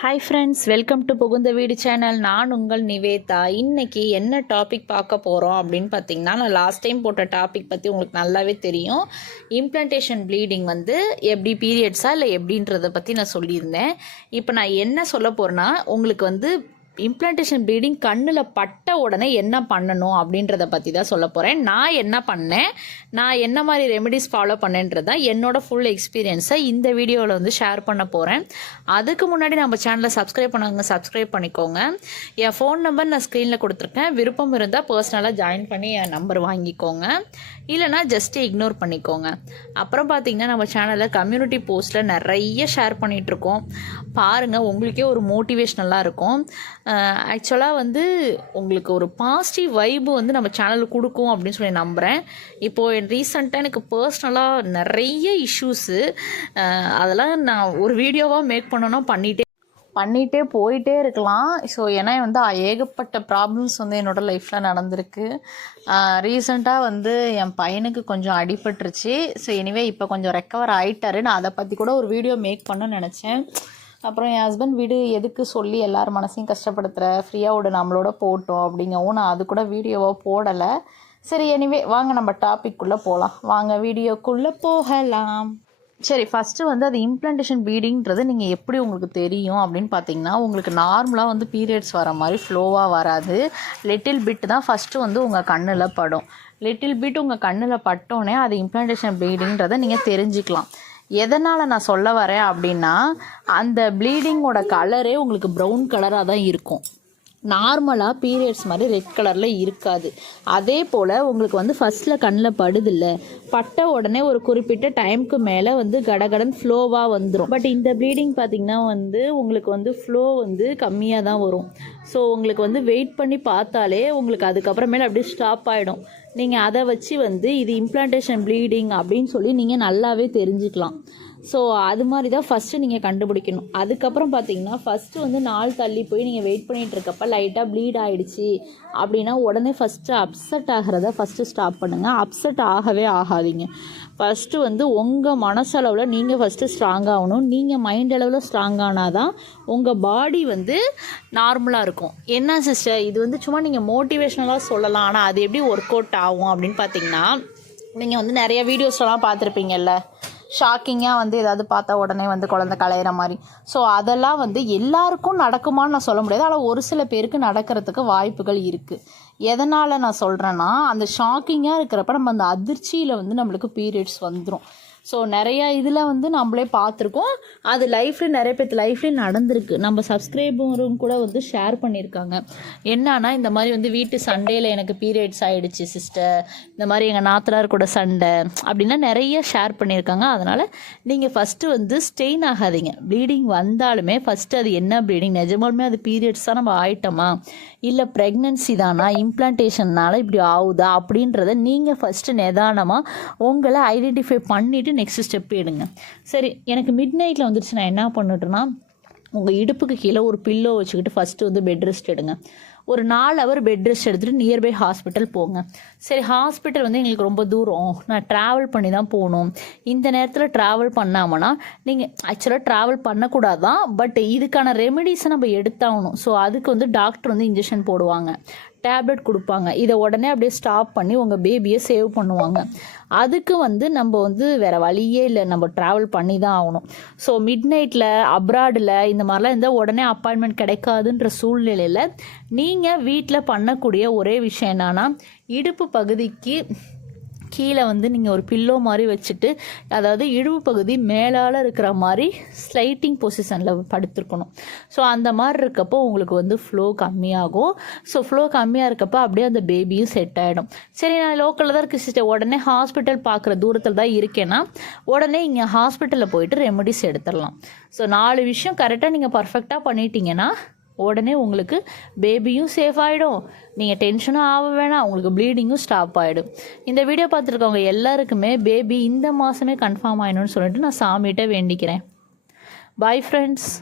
Hi friends welcome to புகுந்த வீடு channel நான் உங்கள் நிவேதா. இன்றைக்கி என்ன டாபிக் பார்க்க போகிறோம் அப்படின்னு பார்த்தீங்கன்னா நான் லாஸ்ட் டைம் போட்ட டாபிக் பற்றி உங்களுக்கு நல்லாவே தெரியும். இம்ப்ளான்டேஷன் ப்ளீடிங் வந்து எப்படி பீரியட்ஸா இல்லை எப்படின்றத பற்றி நான் சொல்லியிருந்தேன். இப்போ நான் என்ன சொல்ல போகிறேன்னா உங்களுக்கு வந்து இம்ப்ளான்டேஷன் ப்ளீடிங் கண்ணில் பட்ட உடனே என்ன பண்ணணும் அப்படின்றத பற்றி தான் சொல்ல போகிறேன் நான் என்ன பண்ணேன்? நான் என்ன மாதிரி ரெமெடிஸ் ஃபாலோ பண்ணேன்றது என்னோட ஃபுல் எக்ஸ்பீரியன்ஸை இந்த வீடியோவில் வந்து ஷேர் பண்ண போகிறேன் அதுக்கு முன்னாடி நம்ம சேனலை சப்ஸ்கிரைப் பண்ணாங்க சப்ஸ்கிரைப் பண்ணிக்கோங்க. என் ஃபோன் நம்பர் நான் ஸ்க்ரீனில் கொடுத்துருக்கேன். விருப்பம் இருந்தால் பர்சனலாக ஜாயின் பண்ணி என் நம்பர் வாங்கிக்கோங்க. இல்லைனா ஜஸ்ட்டு இக்னோர் பண்ணிக்கோங்க. அப்புறம் பார்த்திங்கன்னா நம்ம சேனலில் கம்யூனிட்டி போஸ்ட்டில் நிறைய ஷேர் பண்ணிகிட்ருக்கோம் பாருங்கள் உங்களுக்கே ஒரு மோட்டிவேஷ்னலாக இருக்கும். ஆக்சுவலாக வந்து உங்களுக்கு ஒரு பாசிட்டிவ் வைப்பு வந்து நம்ம சேனலுக்கு கொடுக்கும் அப்படின்னு சொல்லி நம்புகிறேன் இப்போது ரீசெண்டாக எனக்கு பர்சனலாக நிறைய இஷ்யூஸு அதெல்லாம் நான் ஒரு வீடியோவாக மேக் பண்ணணும்னா பண்ணிகிட்டே பண்ணிகிட்டே போயிட்டே இருக்கலாம். ஸோ ஏன்னா வந்து ஏகப்பட்ட ப்ராப்ளம்ஸ் வந்து என்னோட லைஃப்பில் நடந்திருக்கு. ரீசெண்டாக வந்து என் பையனுக்கு கொஞ்சம் அடிபட்டுருச்சு. ஸோ எனிவே இப்போ கொஞ்சம் ரெக்கவர் ஆகிட்டாரு நான் அதை பற்றி கூட ஒரு வீடியோ மேக் பண்ண நினச்சேன். அப்புறம் என் ஹஸ்பண்ட் வீடு எதுக்கு சொல்லி எல்லார் மனசையும் கஷ்டப்படுத்துகிற ஃப்ரீயாக விடு நம்மளோட போட்டோம் அப்படிங்கவும் நான் அது கூட வீடியோவாக போடலை. சரி எனிவே வாங்க நம்ம டாபிக்குள்ளே போகலாம் வாங்க வீடியோக்குள்ளே போகலாம். சரி ஃபஸ்ட்டு வந்து அது இம்ப்ளான்டேஷன் பீடிங்கிறது நீங்கள் எப்படி உங்களுக்கு தெரியும் அப்படின்னு பார்த்தீங்கன்னா உங்களுக்கு நார்மலாக வந்து பீரியட்ஸ் வர மாதிரி ஃப்ளோவாக வராது. லிட்டில் பிட் தான் ஃபஸ்ட்டு வந்து உங்கள் கண்ணில் படும். லிட்டில் பிட் உங்கள் கண்ணில் பட்டோன்னே அது இம்ப்ளான்டேஷன் பீடிங்கிறத நீங்கள் தெரிஞ்சுக்கலாம். எதனால் நான் சொல்ல வரேன் அப்படின்னா அந்த ப்ளீடிங்கோட கலரே உங்களுக்கு ப்ரௌன் கலராக தான் இருக்கும். நார்மலாக பீரியட்ஸ் மாதிரி ரெட் கலரில் இருக்காது. அதே போல் உங்களுக்கு வந்து ஃபஸ்ட்டில் கண்ணில் படுதில்ல. பட்ட உடனே ஒரு குறிப்பிட்ட டைமுக்கு மேலே வந்து கடகடன் ஃப்ளோவாக வந்துடும் பட் இந்த ப்ளீடிங் பார்த்திங்கன்னா வந்து உங்களுக்கு வந்து ஃப்ளோ வந்து கம்மியாக தான் வரும். ஸோ உங்களுக்கு வந்து வெயிட் பண்ணி பார்த்தாலே உங்களுக்கு அதுக்கப்புறமேல அப்படியே ஸ்டாப் ஆகிடும் நீங்கள் அதை வச்சு வந்து இது இம்ப்ளான்டேஷன் ப்ளீடிங் அப்படின்னு சொல்லி நீங்கள் நல்லாவே தெரிஞ்சுக்கலாம். ஸோ அது மாதிரி தான் ஃபஸ்ட்டு நீங்கள் கண்டுபிடிக்கணும். அதுக்கப்புறம் பார்த்தீங்கன்னா ஃபஸ்ட்டு வந்து நாள் தள்ளி போய் நீங்கள் வெயிட் பண்ணிகிட்டு இருக்கப்ப லைட்டாக ப்ளீட் ஆகிடுச்சி அப்படின்னா உடனே ஃபஸ்ட்டு அப்செட் ஆகிறத ஃபஸ்ட்டு ஸ்டாப் பண்ணுங்கள் அப்செட் ஆகவே ஆகாதீங்க. ஃபஸ்ட்டு வந்து உங்கள் மனசளவில் நீங்கள் ஃபஸ்ட்டு ஸ்ட்ராங் ஆகணும். நீங்கள் மைண்ட் அளவில் ஸ்ட்ராங் ஆனால் தான் உங்கள் பாடி வந்து நார்மலாக இருக்கும். என்ன சிஸ்டர் இது வந்து சும்மா நீங்கள் மோட்டிவேஷ்னலாக சொல்லலாம். ஆனால் அது எப்படி ஒர்க் அவுட் ஆகும் அப்படின்னு பார்த்தீங்கன்னா நீங்கள் வந்து நிறைய வீடியோஸ்லாம் பார்த்துருப்பீங்கல்ல? ஷாக்கிங்காக வந்து ஏதாவது பார்த்தா உடனே வந்து குழந்த கலையிற மாதிரி. ஸோ அதெல்லாம் வந்து எல்லாருக்கும் நடக்குமான்னு நான் சொல்ல முடியாது. ஆனால் ஒரு சில பேருக்கு நடக்கிறதுக்கு வாய்ப்புகள் இருக்குது எதனால் நான் சொல்கிறேன்னா அந்த ஷாக்கிங்காக இருக்கிறப்ப நம்ம அந்த அதிர்ச்சியில் வந்து நம்மளுக்கு பீரியட்ஸ் வந்துடும் ஸோ நிறையா இதில் வந்து நம்மளே பார்த்துருக்கோம். அது லைஃப்பில் நிறைய பேர் லைஃப்லேயும் நடந்திருக்கு. நம்ம சப்ஸ்கிரைபரும் கூட வந்து ஷேர் பண்ணியிருக்காங்க என்னன்னா இந்த மாதிரி வந்து வீட்டு சண்டேயில் எனக்கு பீரியட்ஸ் ஆகிடுச்சு சிஸ்டர் இந்த மாதிரி எங்கள் நாத்தனார் கூட சண்டை அப்படின்னா நிறைய ஷேர் பண்ணியிருக்காங்க அதனால் நீங்கள் ஃபஸ்ட்டு வந்து ஸ்டெயின் ஆகாதீங்க. ப்ளீடிங் வந்தாலுமே ஃபஸ்ட்டு அது என்ன ப்ளீடிங் நிஜமாலுமே அது பீரியட்ஸ் தான் நம்ம ஆயிட்டோமா? இல்லை ப்ரெக்னென்சி தானா? இம்ப்ளான்டேஷன்னால் இப்படி ஆகுதா? அப்படின்றத நீங்கள் ஃபஸ்ட்டு நிதானமாக உங்களை ஐடென்டிஃபை பண்ணிவிட்டு நெக்ஸ்ட் ஸ்டெப் எடுங்க. சரி எனக்கு மிட் நைட்டில் வந்துருச்சு. நான் என்ன பண்ணிட்டேன்னா உங்கள் இடுப்புக்கு கீழே ஒரு பில்லோ வச்சுக்கிட்டு ஃபஸ்ட்டு வந்து பெட் ரெஸ்ட் எடுங்க. ஒரு நாலு ஹவர் பெட் ரெஸ்ட் எடுத்துகிட்டு நியர்பை ஹாஸ்பிட்டல் போங்க. சரி ஹாஸ்பிட்டல் வந்து எங்களுக்கு ரொம்ப தூரம். நான் ட்ராவல் பண்ணி தான் போகணும். இந்த நேரத்தில் ட்ராவல் பண்ணாமன்னா நீங்கள் ஆக்சுவலாக ட்ராவல் பண்ணக்கூடாது? தான் பட் இதுக்கான ரெமெடிஸை நம்ம எடுத்தாகணும். ஸோ அதுக்கு வந்து டாக்டர் வந்து இன்ஜெக்ஷன் போடுவாங்க. டேப்லெட் கொடுப்பாங்க. இதை உடனே அப்படியே ஸ்டாப் பண்ணி உங்கள் பேபியை சேவ் பண்ணுவாங்க. அதுக்கு வந்து நம்ம வந்து வேறு வழியே இல்லை. நம்ம ட்ராவல் பண்ணி தான் ஆகணும். ஸோ மிட் நைட்டில் அப்ராடில் இந்த மாதிரிலாம் இருந்தால் உடனே அப்பாயின்மெண்ட் கிடைக்காதுன்ற சூழ்நிலையில் நீங்கள் வீட்டில் பண்ணக்கூடிய ஒரே விஷயம் என்னென்னா இடுப்பு பகுதிக்கு கீழே வந்து நீங்கள் ஒரு பில்லோ மாதிரி வச்சுட்டு அதாவது இழுவு பகுதி மேலால் இருக்கிற மாதிரி ஸ்லைட்டிங் பொசிஷனில் படுத்துருக்கணும். ஸோ அந்த மாதிரி இருக்கப்போ உங்களுக்கு வந்து ஃப்ளோ கம்மியாகும். ஸோ ஃப்ளோ கம்மியாக இருக்கப்போ அப்படியே அந்த பேபியும் செட் ஆகிடும் சரி நான் லோக்கலில் தான் இருக்குது சிஸ்டர் உடனே ஹாஸ்பிட்டல் பார்க்குற தூரத்தில் தான் இருக்கேன்னா உடனே இங்கே ஹாஸ்பிட்டலில் போயிட்டு ரெமடிஸ் எடுத்துடலாம். ஸோ நாலு விஷயம் கரெக்டாக நீங்கள் பர்ஃபெக்டாக பண்ணிட்டீங்கன்னா உடனே உங்களுக்கு பேபியும் சேஃப் ஆகிடும் நீங்கள் டென்ஷனும் ஆக வேணாம். உங்களுக்கு ப்ளீடிங்கும் ஸ்டாப் ஆகிடும் இந்த வீடியோ பார்த்துருக்கவங்க எல்லாருக்குமே பேபி இந்த மாதமே கன்ஃபார்ம் ஆகிடணும்னு சொல்லிட்டு நான் சாமிகிட்ட வேண்டிக்கிறேன். Bye friends